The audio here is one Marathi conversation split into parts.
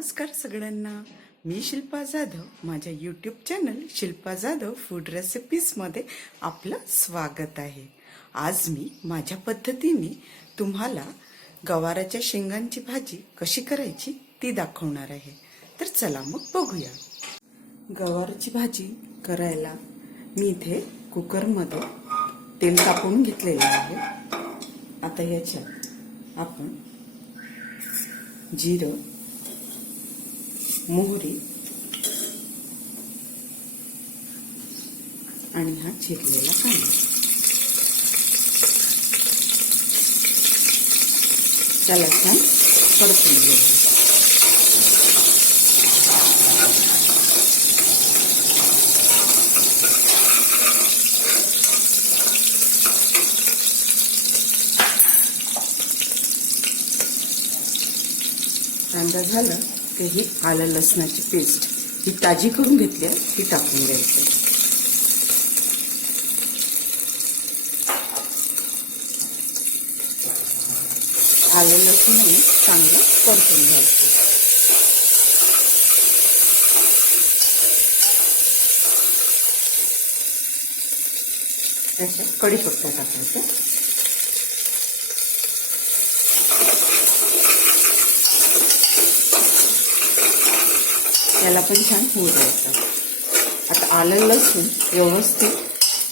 नमस्कार सगळ्यांना. मी शिल्पा जाधव. माझ्या YouTube channel Shilpa Jadhav food रेसिपीजमध्ये आपलं स्वागत आहे. आज मी माझ्या पद्धतीने तुम्हाला गवाराच्या शेंगांची भाजी कशी करायची ती दाखवणार आहे. तर चला मग बघूया. गवाराची भाजी करायला मी इथे कुकरमध्ये तेल तापवून घेतलेलं आहे. आता याच्यात आपण जिरं मोहरी आणि हा चिरलेला कांदा. त्याला छान परतून घेऊया. कांदा झाला. की ही आलं लसणाची पेस्ट ही ताजी करून घेतली आहे ही टाकून द्यायची. आलं लसूण चांगलं परतून घ्यायचं. त्याच्यात कढीपत्ता टाकायचा. याला पण छान होऊ द्यायचं. आता आलं लसूण व्यवस्थित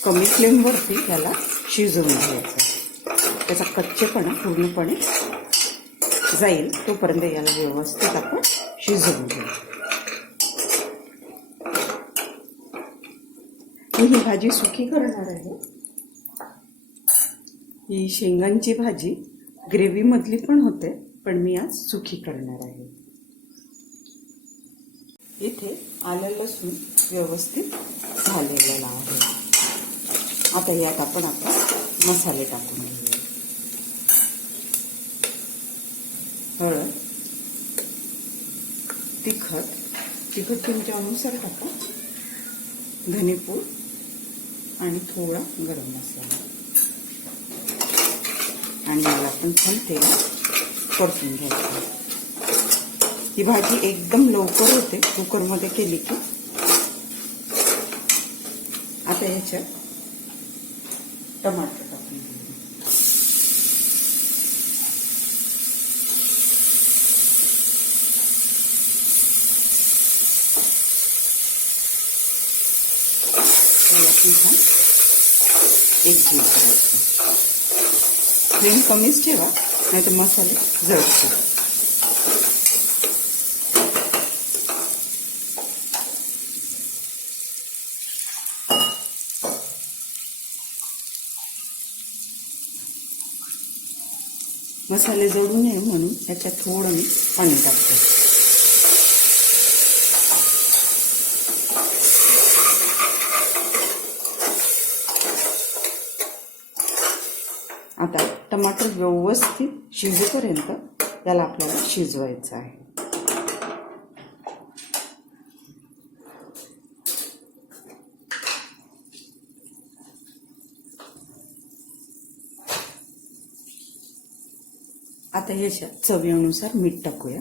कमी फ्लेमवरती याला शिजवून घ्यायचं. त्याचा कच्चेपणा पूर्णपणे जाईल. तोपर्यंत याला व्यवस्थित आपण शिजवून घ्यायचं मी ही भाजी सुकी करणार आहे. ही शेंगांची भाजी ग्रेव्हीमधली पण होते पण मी आज सुखी करणार आहे. इथे आलं लसूण व्यवस्थित झालेलं आहे. आता यात आपण आता मसाले टाकून घेऊया. हळद तिखट तिखट तुमच्या अनुसार टाका. धनेपूड आणि थोडा गरम मसाला. आणि याला आपण छान तेल परतून घ्यायचं ही भाजी एकदम लवकर होते. कुकरमध्ये केली की. आता याच्यात टमाटर टाकून एक जीव करायचं. फ्लेम कमीच ठेवा नाही तर मसाले जळतात मसाले जोडू नये म्हणून याच्यात थोडं मी पाणी टाकते. आता टमाटर व्यवस्थित शिजेपर्यंत त्याला आपल्याला शिजवायचं आहे. आता याच्यात चवीनुसार मीठ टाकूया.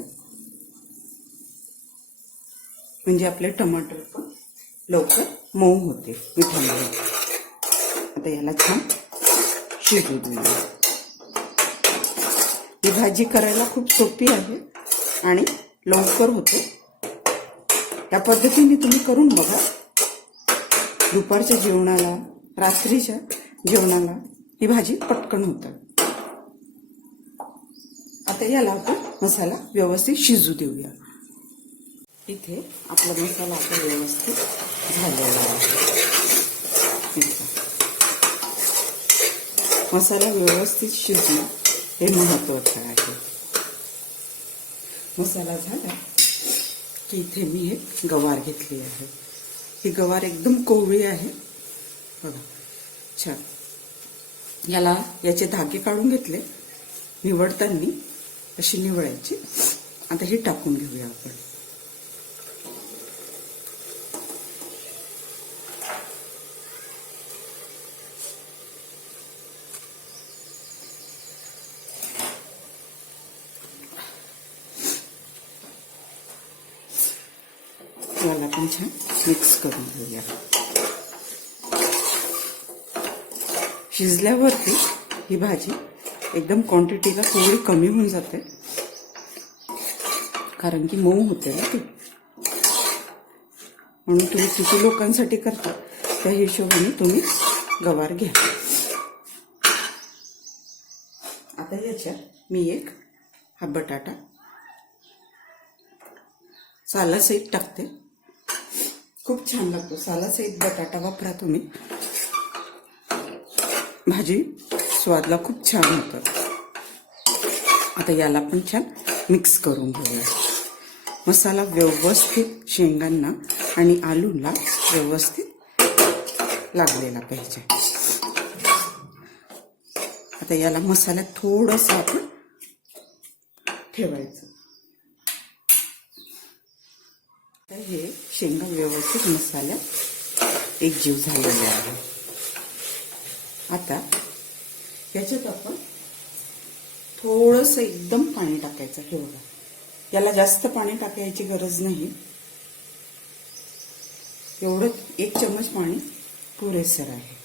म्हणजे आपले टमाटर पण लवकर मऊ होते मिठामध्ये. आता याला छान शिजू देऊया. ही भाजी करायला खूप सोपी आहे आणि लवकर होते. या पद्धतीने तुम्ही करून बघा. दुपारच्या जेवणाला रात्रीच्या जेवणाला ही भाजी पटकन होतात. आता याला आपण मसाला व्यवस्थित शिजू देऊया. इथे आपला मसाला आता व्यवस्थित झालेला आहे. मसाला व्यवस्थित शिजणं हे महत्वाचं आहे. मसाला झाला की इथे मी हे गवार घेतली आहे. ही गवार एकदम कोवळी आहे. बघा छान. याला याचे धागे काढून घेतले. निवडताना अशी निवडायची. आता हे टाकून घेऊया आपण. याला पण छान मिक्स करून घेऊया. शिजल्यावरती ही भाजी एकदम क्वांटिटीला थोडी कमी होऊन जाते. कारण की मऊ होते ना ती. म्हणून तुम्ही किती लोकांसाठी करता त्या हिशोबाने तुम्ही गवार घ्या. आता याच्यात मी एक हा बटाटा सालासहित टाकते. खूप छान लागतो. सालासहित बटाटा वापरा तुम्ही. भाजी स्वादला खूप छान होतं. आता याला पण छान मिक्स करून घेऊया. मसाला व्यवस्थित शेंगांना आणि आलूला व्यवस्थित लागलेला पाहिजे. आता याला मसाल्यात थोडंसं आपण ठेवायचं. तर हे शेंगा व्यवस्थित मसाल्यात एकजीव झालेले आहे आता याच्यात आपण थोडंसं एकदम पाणी टाकायचं हे बघा याला जास्त पाणी टाकायची गरज नाही. एवढं एक चम्मच पाणी पुरेसर आहे.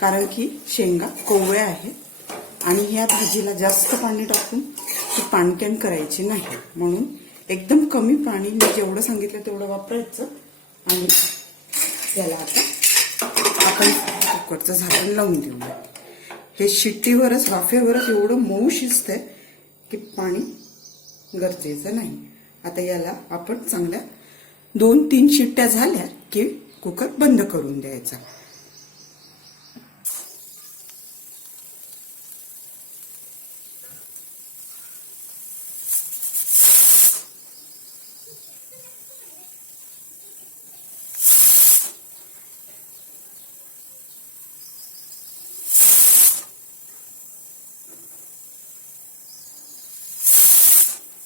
कारण की शेंगा कोवळ्या आहेत आणि ह्या भाजीला जास्त पाणी टाकून ती पाणक्यान करायची नाही. म्हणून एकदम कमी पाणी मी जेवढं सांगितलं तेवढं वापरायचं आणि त्याला आता आपण कुकरचं झाकण लावून देऊया हे शिट्टीवरच वाफेवरच एवढं मऊ शिजतंय की पाणी गरजेचं नाही. आता याला आपण चांगल्या दोन तीन शिट्ट्या झाल्या की कुकर बंद करून द्यायचा.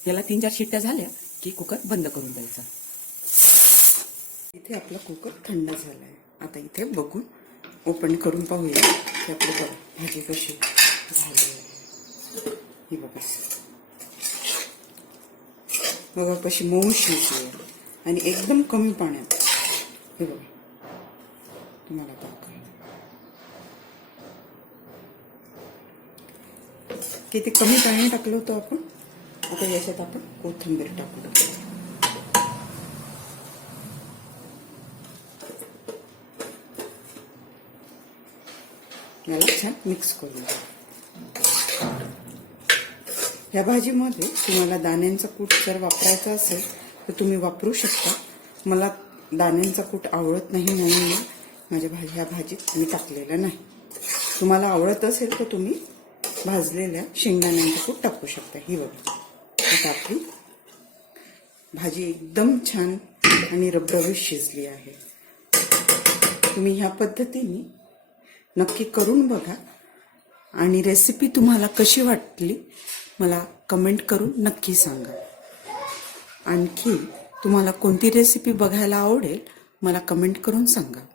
याला तीन चार शिट्ट्या झाल्या की कुकर बंद करून द्यायचा. इथे आपला कुकर थंड झाला आहे आता इथे बघून ओपन करून पाहूया की आपली बघा भाजी कशी झाली. ही बघा. बघा कशी मऊ शिजली आहे. आणि एकदम कमी पाण्यात. हे बघा. तुम्हाला दाखव किती कमी पाणी टाकलं होतं आपण? आता याच्यात आपण? कोथिंबीर टाकू याला छान मिक्स करून द्या ह्या भाजीमध्ये तुम्हाला दाण्यांचा कूट जर वापरायचा असेल तर तुम्ही वापरू शकता. मला दाण्यांचा कूट आवडत नाही म्हणून माझ्या भाजी ह्या भाजीत मी टाकलेला नाही. तुम्हाला आवडत असेल तर तुम्ही भाजलेल्या शेंगदाण्यांचा कूट टाकू शकता. ही बघा. आता आपली भाजी एकदम छान आणि रबरबीत शिजली आहे. तुम्ही ह्या पद्धतीने नक्की करून बघा. आणि रेसिपी तुम्हाला कशी वाटली मला कमेंट करून नक्की सांगा. आणखी तुम्हाला कोणती रेसिपी बघायला आवडेल मला कमेंट करून सांगा.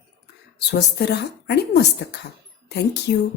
स्वस्त रहा आणि मस्त खा. थँक्यू